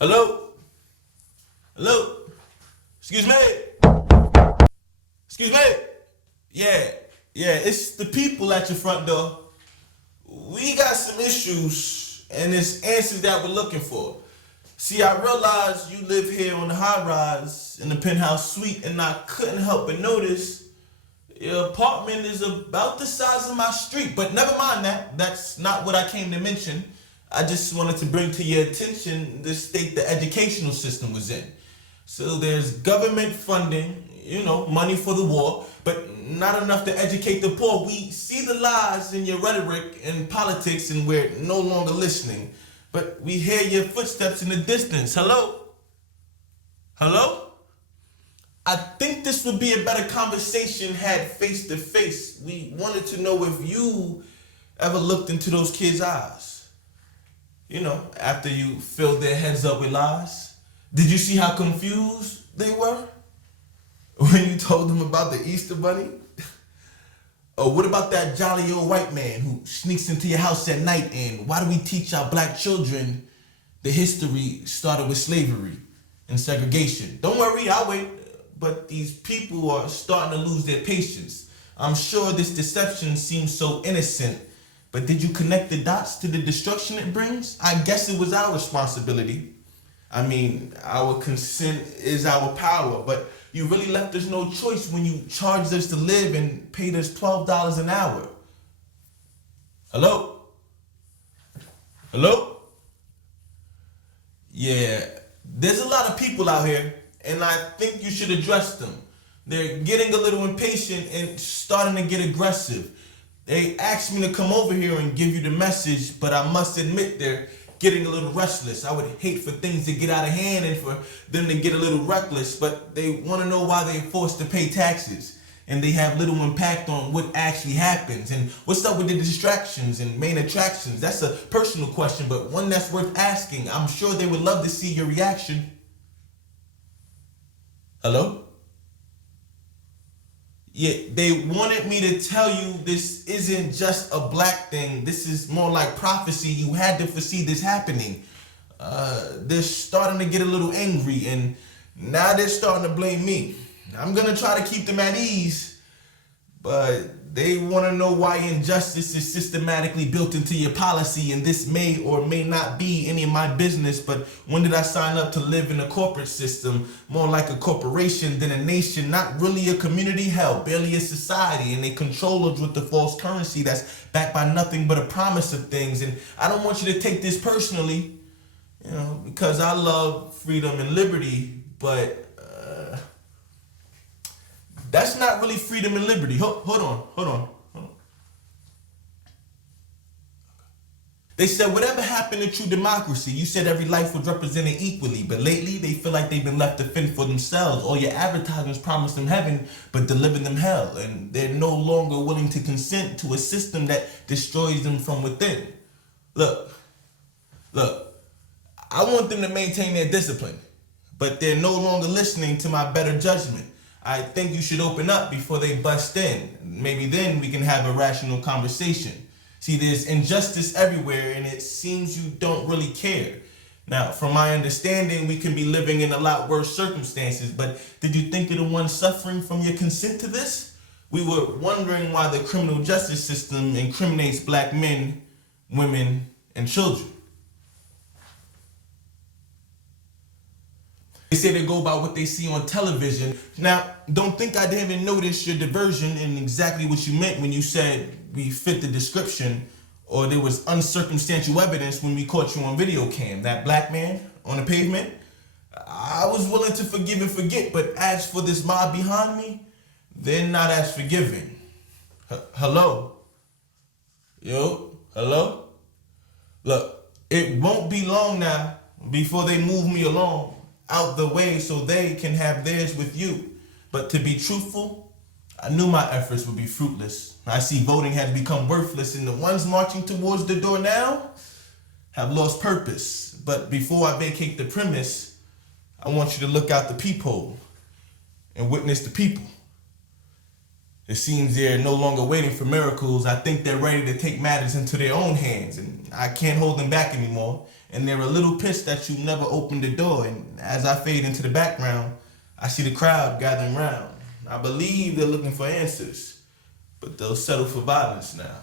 Hello? Hello? Excuse me? Excuse me? Yeah, it's the people at your front door. We got some issues, and it's answers that we're looking for. See, I realize you live here on the high rise in the penthouse suite, and I couldn't help but notice your apartment is about the size of my street. But never mind that. That's not what I came to mention. I just wanted to bring to your attention the state the educational system was in. So there's government funding, money for the war, but not enough to educate the poor. We see the lies in your rhetoric and politics, and we're no longer listening. But we hear your footsteps in the distance. Hello? Hello? I think this would be a better conversation had face to face. We wanted to know if you ever looked into those kids' eyes. After you filled their heads up with lies. Did you see how confused they were when you told them about the Easter Bunny? Or what about that jolly old white man who sneaks into your house at night, and why do we teach our black children the history started with slavery and segregation? Don't worry, I'll wait. But these people are starting to lose their patience. I'm sure this deception seems so innocent, but did you connect the dots to the destruction it brings? I guess it was our responsibility. I mean, our consent is our power, but you really left us no choice when you charged us to live and paid us $12 an hour. Hello? Hello? Yeah, there's a lot of people out here, and I think you should address them. They're getting a little impatient and starting to get aggressive. They asked me to come over here and give you the message, but I must admit they're getting a little restless. I would hate for things to get out of hand and for them to get a little reckless, but they want to know why they're forced to pay taxes and they have little impact on what actually happens. And what's up with the distractions and main attractions? That's a personal question, but one that's worth asking. I'm sure they would love to see your reaction. Hello? Yeah, they wanted me to tell you this isn't just a black thing. This is more like prophecy. You had to foresee this happening. They're starting to get a little angry, and now they're starting to blame me. I'm gonna try to keep them at ease, but they want to know why injustice is systematically built into your policy, and this may or may not be any of my business, but when did I sign up to live in a corporate system, more like a corporation than a nation, not really a community, hell, barely a society, and they control us with the false currency that's backed by nothing but a promise of things. And I don't want you to take this personally, because I love freedom and liberty, but that's not really freedom and liberty. Hold on. They said whatever happened to true democracy, you said every life was represented equally, but lately they feel like they've been left to fend for themselves. All your advertisements promise them heaven, but deliver them hell, and they're no longer willing to consent to a system that destroys them from within. Look, I want them to maintain their discipline, but they're no longer listening to my better judgment. I think you should open up before they bust in. Maybe then we can have a rational conversation. See, there's injustice everywhere, and it seems you don't really care. Now, from my understanding, we can be living in a lot worse circumstances, but did you think of the ones suffering from your consent to this? We were wondering why the criminal justice system incriminates black men, women, and children. They say they go by what they see on television. Now, don't think I didn't notice your diversion and exactly what you meant when you said we fit the description, or there was uncircumstantial evidence when we caught you on video cam. That black man on the pavement, I was willing to forgive and forget, but as for this mob behind me, they're not as forgiving. Hello? Yo, hello? Look, it won't be long now before they move me along out the way so they can have theirs with you. But to be truthful, I knew my efforts would be fruitless. I see voting has become worthless, and the ones marching towards the door now have lost purpose. But before I vacate the premise, I want you to look out the peephole and witness the people. It seems they're no longer waiting for miracles. I think they're ready to take matters into their own hands, and I can't hold them back anymore. And they're a little pissed that you never opened the door. And as I fade into the background, I see the crowd gathering round. I believe they're looking for answers, but they'll settle for violence now.